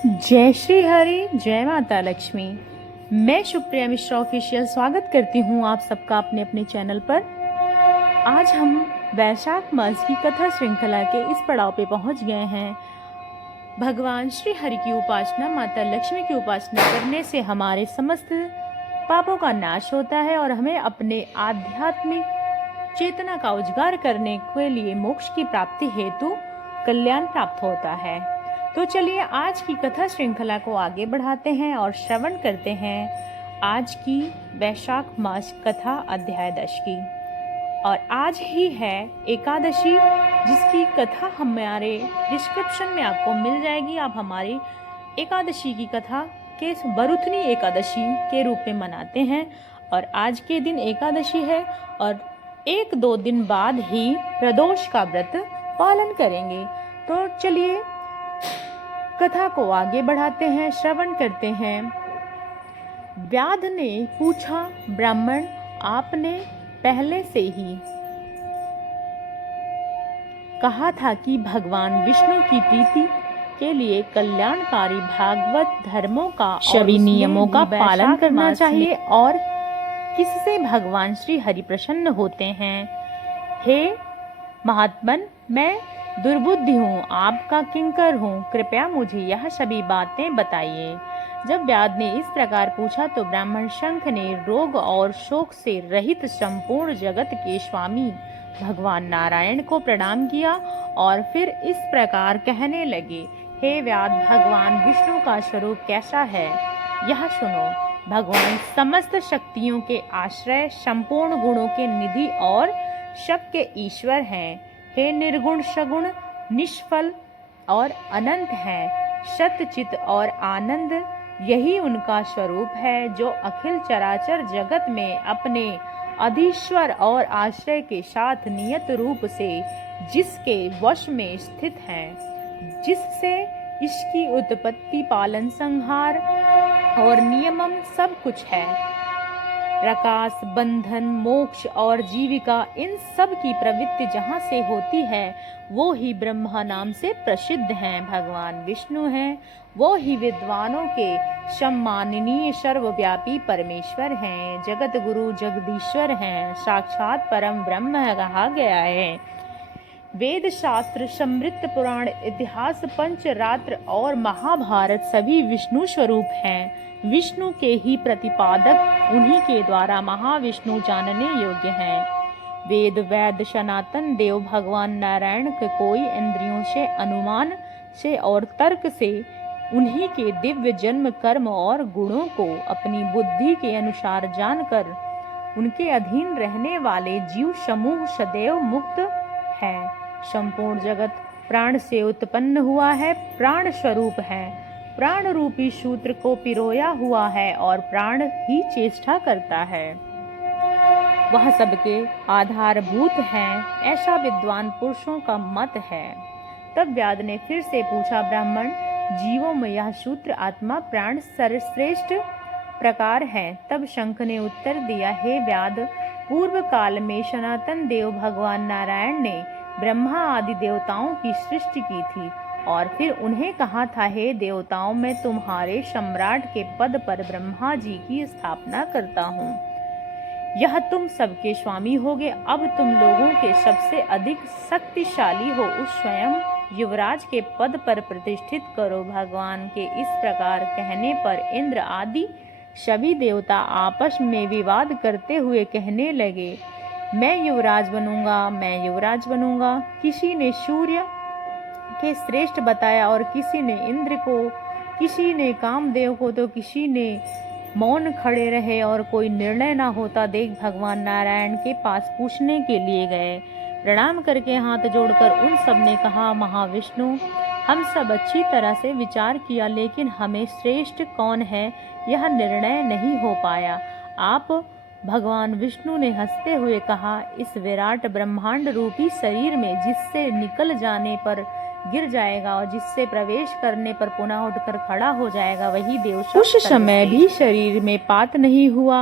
जय श्री हरि, जय माता लक्ष्मी। मैं सुप्रिया मिश्रा ऑफिशियल स्वागत करती हूँ आप सबका अपने अपने चैनल पर। आज हम वैशाख मास की कथा श्रृंखला के इस पड़ाव पे पहुँच गए हैं। भगवान श्री हरि की उपासना, माता लक्ष्मी की उपासना करने से हमारे समस्त पापों का नाश होता है और हमें अपने आध्यात्मिक चेतना का उजागर करने के लिए मोक्ष की प्राप्ति हेतु कल्याण प्राप्त होता है। तो चलिए आज की कथा श्रृंखला को आगे बढ़ाते हैं और श्रवण करते हैं आज की वैशाख मास कथा अध्याय 10 की। और आज ही है एकादशी, जिसकी कथा हमारे डिस्क्रिप्शन में आपको मिल जाएगी। आप हमारी एकादशी की कथा के बरुथनी एकादशी के रूप में मनाते हैं और आज के दिन एकादशी है और 1-2 दिन बाद ही प्रदोष का व्रत पालन करेंगे। तो चलिए कथा को आगे बढ़ाते हैं, श्रवण करते हैं। व्याध ने पूछा, ब्राह्मण, आपने पहले से ही कहा था कि भगवान विष्णु की प्रीति के लिए कल्याणकारी भागवत धर्मों का सभी नियमों का पालन करना चाहिए और किससे भगवान श्री हरि प्रसन्न होते हैं। हे महात्मन, मैं दुर्बुद्धि हूँ, आपका किंकर हूँ, कृपया मुझे यह सभी बातें बताइए। जब व्याध ने इस प्रकार पूछा तो ब्राह्मण शंख ने रोग और शोक से रहित संपूर्ण जगत के स्वामी भगवान नारायण को प्रणाम किया और फिर इस प्रकार कहने लगे, हे व्याध, भगवान विष्णु का स्वरूप कैसा है यह सुनो। भगवान समस्त शक्तियों के आश्रय, संपूर्ण गुणों के निधि और सबके ईश्वर हैं। हे निर्गुण, सगुण, निष्फल और अनंत हैं। सतचित और आनंद यही उनका स्वरूप है, जो अखिल चराचर जगत में अपने अधीश्वर और आश्रय के साथ नियत रूप से जिसके वश में स्थित हैं, जिससे इसकी उत्पत्ति, पालन, संहार और नियमन सब कुछ है। प्रकाश, बंधन, मोक्ष और जीविका, इन सब की प्रवृत्ति जहाँ से होती है वो ही ब्रह्मा नाम से प्रसिद्ध हैं। भगवान विष्णु हैं, वो ही विद्वानों के सम्माननीय सर्वव्यापी परमेश्वर हैं, जगत गुरु जगदीश्वर हैं, साक्षात परम ब्रह्म कहा गया है। वेद शास्त्र, समृद्ध पुराण, इतिहास, पंचरात्र और महाभारत सभी विष्णु स्वरूप हैं। विष्णु के ही प्रतिपादक, उन्हीं के द्वारा महाविष्णु जानने योग्य हैं। वेद, वैद, सनातन देव भगवान नारायण के कोई इंद्रियों से, अनुमान से और तर्क से उन्हीं के दिव्य जन्म, कर्म और गुणों को अपनी बुद्धि के अनुसार जानकर उनके अधीन रहने वाले जीव समूह सदैव मुक्त है। संपूर्ण जगत प्राण से उत्पन्न हुआ है, प्राण स्वरूप है, प्राण रूपी सूत्र को पिरोया हुआ है और प्राण ही चेष्टा करता है। वह सबके आधारभूत हैं, ऐसा विद्वान पुरुषों का मत है। तब व्याध ने फिर से पूछा, ब्राह्मण, जीवों में यह सूत्र, आत्मा, प्राण सर्वश्रेष्ठ प्रकार है। तब शंख ने उत्तर दिया, हे व्याध, पूर्व काल में सनातन देव भगवान नारायण ने ब्रह्मा आदि देवताओं की सृष्टि की थी और फिर उन्हें कहा था, हे देवताओं, मैं तुम्हारे सम्राट के पद पर ब्रह्मा जी की स्थापना करता हूँ। यह तुम सबके स्वामी होगे। अब तुम लोगों के सबसे अधिक शक्तिशाली हो, उस स्वयं युवराज के पद पर प्रतिष्ठित करो। भगवान के इस प्रकार कहने पर इंद्र आदि सभी देवता आपस में विवाद करते हुए कहने लगे, मैं युवराज बनूंगा, मैं युवराज बनूंगा। किसी ने सूर्य के श्रेष्ठ बताया और किसी ने इंद्र को, किसी ने कामदेव को, तो किसी ने मौन खड़े रहे और कोई निर्णय ना होता देख भगवान नारायण के पास पूछने के लिए गए। प्रणाम करके हाथ जोड़कर उन सब ने कहा, महाविष्णु, हम सब अच्छी तरह से विचार किया, लेकिन हमें श्रेष्ठ कौन है यह निर्णय नहीं हो पाया। आप भगवान विष्णु ने हंसते हुए कहा, इस विराट ब्रह्मांड रूपी शरीर में जिससे निकल जाने पर गिर जाएगा और जिससे प्रवेश करने पर पुनः उठकर खड़ा हो जाएगा, वही देव। उस समय भी शरीर में पात नहीं हुआ।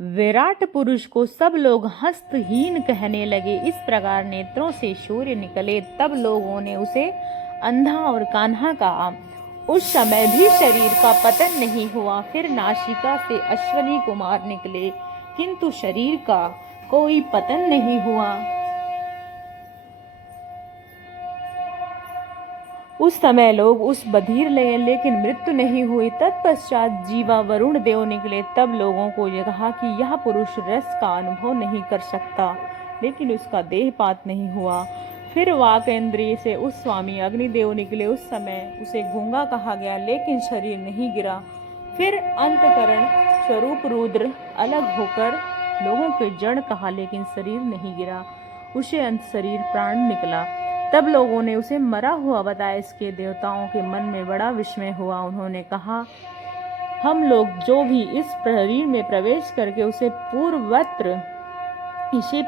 विराट पुरुष को सब लोग हस्तहीन कहने लगे। इस प्रकार नेत्रों से सूर्य निकले। तब लोगों ने उसे अंधा और कान्हा कहा उस समय भी शरीर का पतन नहीं हुआ। फिर नासिका से अश्वनी कुमार निकले, किंतु शरीर का कोई पतन नहीं हुआ। उस समय लोग उस बधिर ले, लेकिन मृत्यु नहीं हुई। तत्पश्चात जीवा वरुण देव निकले। तब लोगों को यह कहा कि यह पुरुष रस का अनुभव नहीं कर सकता, लेकिन उसका देहपात नहीं हुआ। फिर वाक इंद्रिय से उस स्वामी अग्निदेव निकले। उस समय उसे गूंगा कहा गया, लेकिन शरीर नहीं गिरा। फिर अंतकरण स्वरूप रुद्र अलग होकर लोगों के जड़ कहा, लेकिन शरीर नहीं गिरा। उसे अंत शरीर प्राण निकला। तब लोगों ने उसे मरा हुआ बताया। इसके देवताओं के मन में बड़ा विस्मय हुआ। उन्होंने कहा, हम लोग जो भी इस शरीर में प्रवेश करके इसे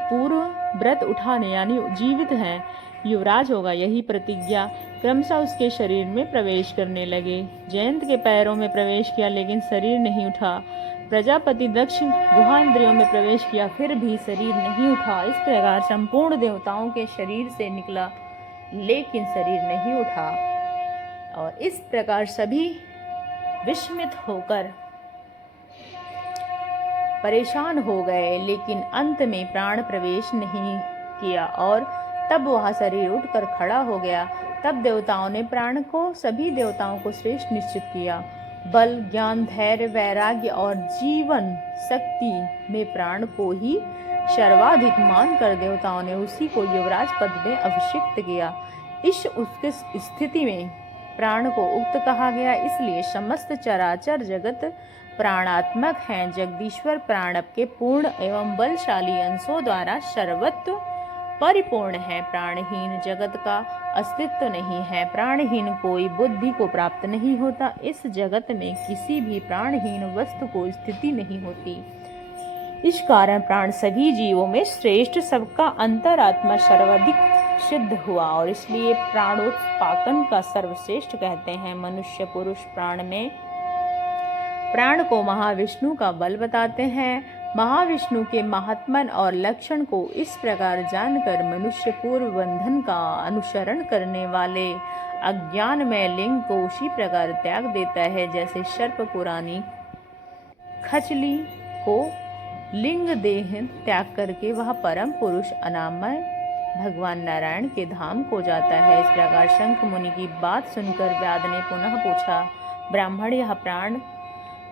पूर्व व्रत उठाने यानी जीवित हैं, युवराज होगा, यही प्रतिज्ञा क्रमशः उसके शरीर में प्रवेश करने लगे। जयंत के पैरों में प्रवेश किया, लेकिन शरीर नहीं उठा। प्रजापति दक्ष गुहा इंद्रियों में प्रवेश किया, फिर भी शरीर नहीं उठा। इस प्रकार संपूर्ण देवताओं के शरीर से निकला, लेकिन शरीर नहीं उठा। और इस प्रकार सभी विस्मित होकर परेशान हो गए, लेकिन अंत में प्राण प्रवेश नहीं किया। और तब वह शरीर उठकर खड़ा हो गया। तब देवताओं ने प्राण को सभी देवताओं को श्रेष्ठ निश्चित किया। बल, ज्ञान, धैर्य, वैराग्य और जीवन शक्ति में प्राण को ही सर्वाधिक मानकर देवताओं ने उसी को युवराज पद में अभिषिक्त किया। इस उत्कृष्ट स्थिति में प्राण को उक्त कहा गया, इसलिए समस्त चराचर जगत प्राणात्मक हैं। जगदीश्वर प्राणव के पूर्ण एवं बलशाली अंशों द्वारा सर्वत्र परिपूर्ण है। प्राणहीन जगत का अस्तित्व नहीं है। प्राणहीन कोई बुद्धि को प्राप्त नहीं होता। इस जगत में किसी भी प्राणहीन वस्तु को स्थिति नहीं होती। इस कारण प्राण सभी जीवों में श्रेष्ठ, सबका अंतरात्मा सर्वाधिक सिद्ध हुआ, और इसलिए प्राणोत्पादन का सर्वश्रेष्ठ कहते हैं। मनुष्य पुरुष प्राण को महाविष्णु का बल बताते हैं। महाविष्णु के महात्मन और लक्षण को इस प्रकार जानकर मनुष्य पूर्व बंधन का अनुसरण करने वाले अज्ञानमय लिंग को उसी प्रकार त्याग देता है, जैसे सर्प पुरानी खचली को लिंग देह त्याग करके वह परम पुरुष अनामय भगवान नारायण के धाम को जाता है। इस प्रकार शंख मुनि की बात सुनकर व्याध ने पुनः पूछा, ब्राह्मण, यह प्राण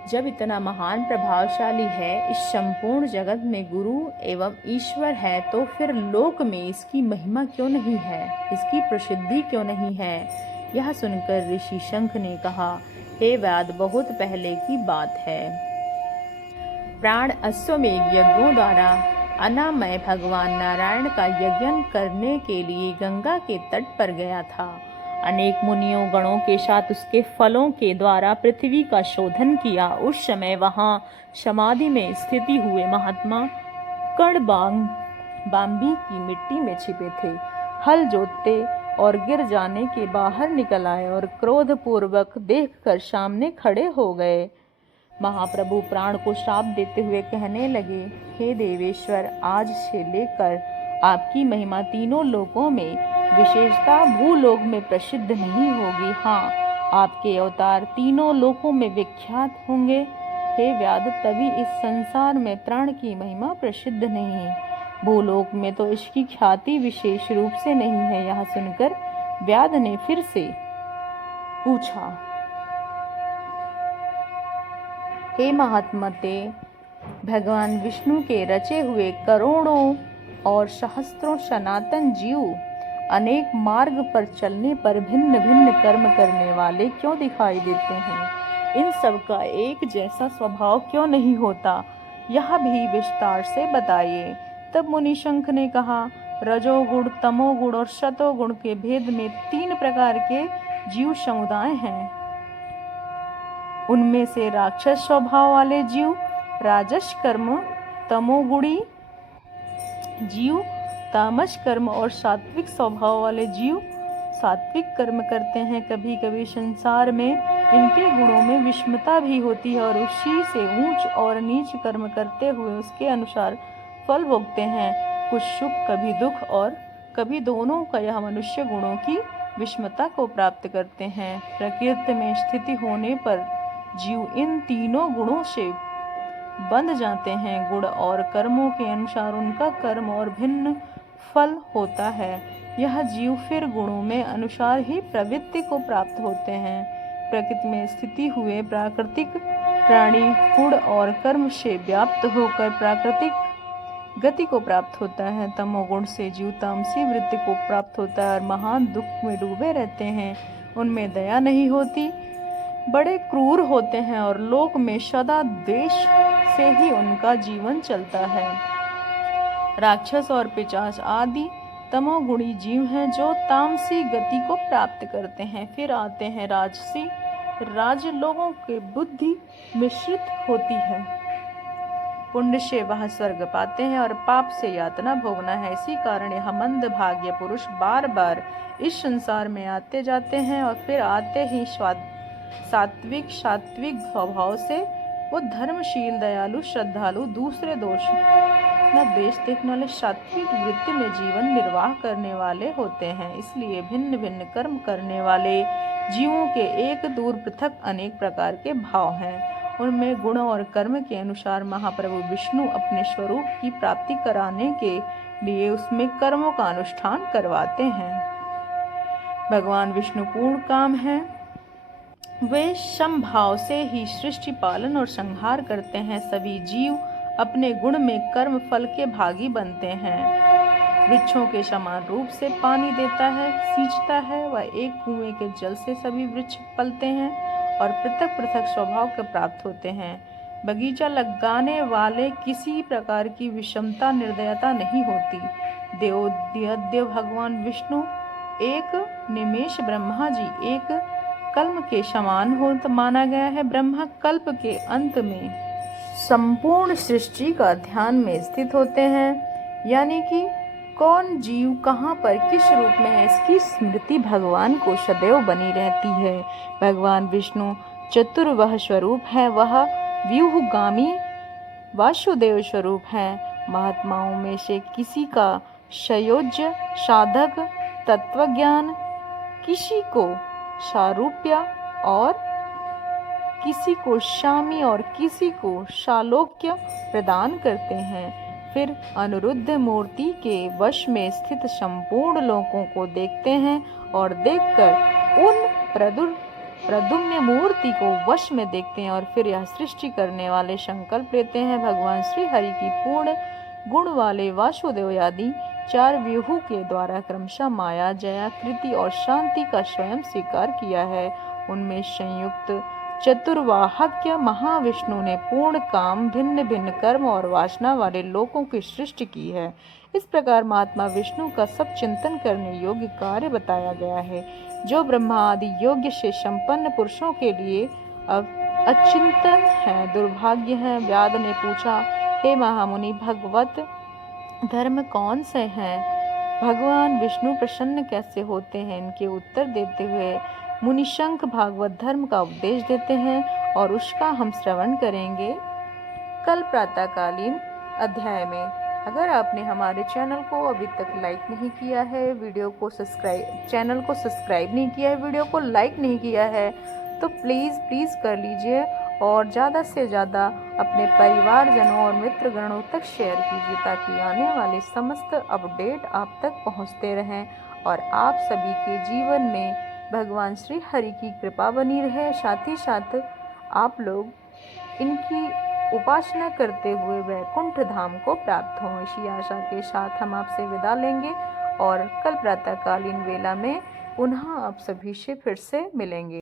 जब इतना महान प्रभावशाली है, इस संपूर्ण जगत में गुरु एवं ईश्वर है, तो फिर लोक में इसकी महिमा क्यों नहीं है, इसकी प्रसिद्धि क्यों नहीं है? यह सुनकर ऋषि शंख ने कहा, हे व्याध, बहुत पहले की बात है। प्राण अश्वमेध यज्ञों द्वारा अनामय भगवान नारायण का यज्ञ करने के लिए गंगा के तट पर गया था। अनेक मुनियों गणों के साथ उसके फलों के द्वारा पृथ्वी का शोधन किया। उस समय वहां समाधि में स्थिति हुए महात्मा बाम्बी की मिट्टी में छिपे थे। हल जोतते और गिर जाने के बाहर निकल आए और क्रोध पूर्वक देखकर सामने खड़े हो गए। महाप्रभु प्राण को श्राप देते हुए कहने लगे, हे देवेश्वर, आज से लेकर आपकी महिमा तीनों लोकों में, विशेषता भूलोक में प्रसिद्ध नहीं होगी। हाँ, आपके अवतार तीनों लोकों में विख्यात होंगे। हे व्याध, तभी इस संसार में प्राण की महिमा प्रसिद्ध नहीं है। भूलोक में तो इसकी ख्याति विशेष रूप से नहीं है। यह सुनकर व्याध ने फिर से पूछा, हे महात्मते, भगवान विष्णु के रचे हुए करोड़ों और सहस्त्रों सनातन जीव अनेक मार्ग पर चलने पर भिन्न भिन्न कर्म करने वाले क्यों दिखाई देते हैं? इन सब का एक जैसा स्वभाव क्यों नहीं होता? यह भी विस्तार से बताइए। तब मुनि शंख ने कहा, रजोगुण, तमोगुण और सतोगुण के भेद में 3 प्रकार के जीव समुदाय हैं। उनमें से राक्षस स्वभाव वाले जीव राजस कर्म, तमोगुणी जीव तामस कर्म और सात्विक स्वभाव वाले जीव सात्विक कर्म करते हैं। कभी कभी संसार में इनके गुणों में विषमता भी होती है और उसी से ऊंच और नीच कर्म करते हुए उसके अनुसार फल भोगते हैं। कुछ सुख, कभी दुख और कभी दोनों का यह मनुष्य गुणों की विषमता को प्राप्त करते हैं। प्रकृति में स्थिति होने पर जीव इन तीनों गुणों से बंध जाते हैं। गुण और कर्मों के अनुसार उनका कर्म और भिन्न फल होता है। यह जीव फिर गुणों में अनुसार ही प्रवृत्ति को प्राप्त होते हैं। प्रकृति में स्थिति हुए प्राकृतिक प्राणी गुण और कर्म से व्याप्त होकर प्राकृतिक गति को प्राप्त होता है। तमोगुण से जीव तामसी वृत्ति को प्राप्त होता है और महान दुख में डूबे रहते हैं। उनमें दया नहीं होती, बड़े क्रूर होते हैं और लोक में सदा द्वेष से ही उनका जीवन चलता है। राक्षस और पिशाच आदि तमोगुणी जीव हैं जो तामसी गति को प्राप्त करते हैं। फिर आते हैं राजसी। राज लोगों के बुद्धि मिश्रित होती है। पुण्य से वह स्वर्ग पाते हैं और पाप से यातना भोगना है। इसी कारण यह मंद भाग्य पुरुष बार बार इस संसार में आते जाते हैं और फिर आते ही सात्विक स्वभाव से वो धर्मशील, दयालु, श्रद्धालु, दूसरे दोष न देश देखने वाले सात्विक वृत्ति में जीवन निर्वाह करने वाले होते हैं। इसलिए भिन्न भिन्न कर्म करने वाले जीवों के एक दूर पृथक अनेक प्रकार के भाव हैं। उनमें गुण और कर्म के अनुसार महाप्रभु विष्णु अपने स्वरूप की प्राप्ति कराने के लिए उसमें कर्मों का अनुष्ठान करवाते हैं। भगवान विष्णु पूर्ण काम है। वे समभाव से ही सृष्टि पालन और संहार करते हैं। सभी जीव अपने गुण में कर्म फल के भागी बनते हैं। वृक्षों के समान रूप से पानी देता है, सींचता है। वह एक कुएं के जल से सभी वृक्ष पलते हैं और पृथक पृथक स्वभाव के प्राप्त होते हैं। बगीचा लगाने वाले किसी प्रकार की विषमता, निर्दयता नहीं होती। देवोद्यत भगवान विष्णु एक निमेष, ब्रह्मा जी एक कल्प के समान हो माना गया है। ब्रह्मा कल्प के अंत में संपूर्ण सृष्टि का ध्यान में स्थित होते हैं, यानी कि कौन जीव कहाँ पर किस रूप में है इसकी स्मृति भगवान को सदैव बनी रहती है। भगवान विष्णु चतुर्वह स्वरूप है। वह व्यूहगामी वासुदेव स्वरूप है। महात्माओं में से किसी का संयोज्य साधक तत्वज्ञान, किसी को सारूप्य और किसी को शामी और किसी को शालोक्य प्रदान करते हैं। फिर अनिरुद्ध मूर्ति के वश में स्थित संपूर्ण लोकों को देखते हैं और देखकर उन प्रद्युम्न मूर्ति को वश में देखते हैं और फिर यह सृष्टि करने वाले संकल्प लेते हैं। भगवान श्री हरि की पूर्ण गुण वाले वासुदेव आदि चार व्यूहों के द्वारा क्रमशः माया, जया, कृति और शांति का स्वयं स्वीकार किया है। उनमें संयुक्त चतुर्वाहक्य महाविष्णु ने पूर्ण काम, भिन्न भिन्न कर्म और वासना वाले लोकों की सृष्टि की है। इस प्रकार महात्मा विष्णु का सब चिंतन करने योग्य कार्य बताया गया है, जो ब्रह्मा आदि योग्य से संपन्न पुरुषों के लिए अचिंतन है, दुर्भाग्य है। व्याध ने पूछा, हे महामुनि, भगवत धर्म कौन से हैं? भगवान विष्णु प्रसन्न कैसे होते हैं? इनके उत्तर देते हुए मुनिशंक भागवत धर्म का उपदेश देते हैं और उसका हम श्रवण करेंगे कल प्रातःकालीन अध्याय में। अगर आपने हमारे चैनल को अभी तक लाइक नहीं किया है, चैनल को सब्सक्राइब नहीं किया है, वीडियो को लाइक नहीं किया है, तो प्लीज़ कर लीजिए और ज़्यादा से ज़्यादा अपने परिवारजनों और मित्रगणों तक शेयर कीजिए, ताकि आने वाले समस्त अपडेट आप तक पहुंचते रहें और आप सभी के जीवन में भगवान श्री हरि की कृपा बनी रहे। साथ ही साथ आप लोग इनकी उपासना करते हुए वैकुंठ धाम को प्राप्त हों। इसी आशा के साथ हम आपसे विदा लेंगे और कल प्रातःकालीन वेला में पुनः आप सभी से फिर से मिलेंगे।